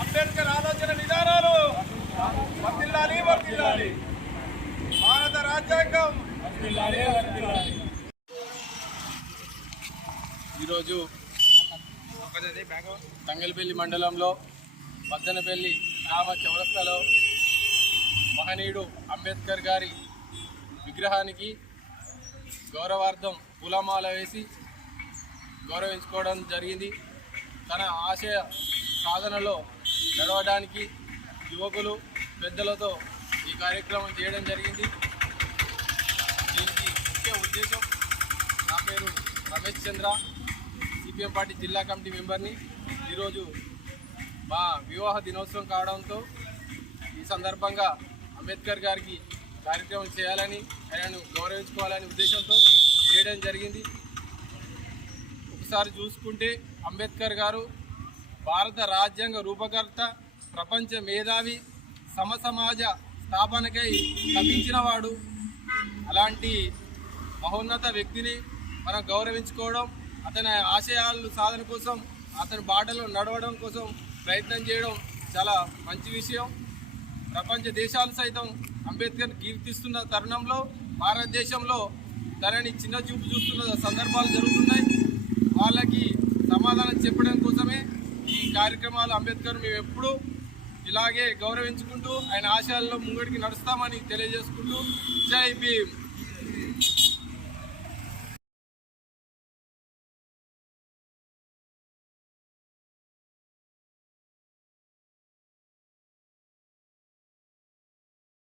అంబేద్కర్ ఆలోచన విధానాలు వర్ధిల్లాలి వర్ధిల్లాలి. భారత రాజ్యాంగం ఈరోజు తంగెలపల్లి మండలంలో బద్దనపల్లి గ్రామ చౌరస్తాలో మహనీయుడు అంబేద్కర్ గారి విగ్రహానికి గౌరవార్థం పూలమాల వేసి గౌరవించుకోవడం జరిగింది. తన ఆశయ సాధనలో నడవడానికి యువకులు పెద్దలతో ఈ కార్యక్రమం చేయడం జరిగింది. దీనికి ముఖ్య ఉద్దేశం, నా పేరు రమేష్ చంద్ర, సిపిఎం పార్టీ జిల్లా కమిటీ మెంబర్ని. ఈరోజు మా వివాహ దినోత్సవం కావడంతో ఈ సందర్భంగా అంబేద్కర్ గారికి కార్యక్రమం చేయాలని, ఆయనను గౌరవించుకోవాలనే ఉద్దేశంతో చేయడం జరిగింది. ఒకసారి చూసుకుంటే అంబేద్కర్ గారు భారత రాజ్యాంగ రూపకర్త, ప్రపంచ మేధావి, సమసమాజ స్థాపనకై తప్పించినవాడు. అలాంటి మహోన్నత వ్యక్తిని మనం గౌరవించుకోవడం, అతని ఆశయాలు సాధన కోసం, అతని బాటలో నడవడం కోసం ప్రయత్నం చేయడం చాలా మంచి విషయం. ప్రపంచ దేశాలు సైతం అంబేద్కర్ కీర్తిస్తున్న తరుణంలో భారతదేశంలో తనని చిన్న చూపు చూస్తున్న సందర్భాలు జరుగుతున్నాయి. వాళ్ళకి సమాధానం చెప్పడం కోసమే ఈ కార్యక్రమాలు. అంబేద్కర్ మేము ఎప్పుడూ ఇలాగే గౌరవించుకుంటూ ఆయన ఆశయాల్లో ముంగడికి నడుస్తామని తెలియజేసుకుంటూ జై భీమ్.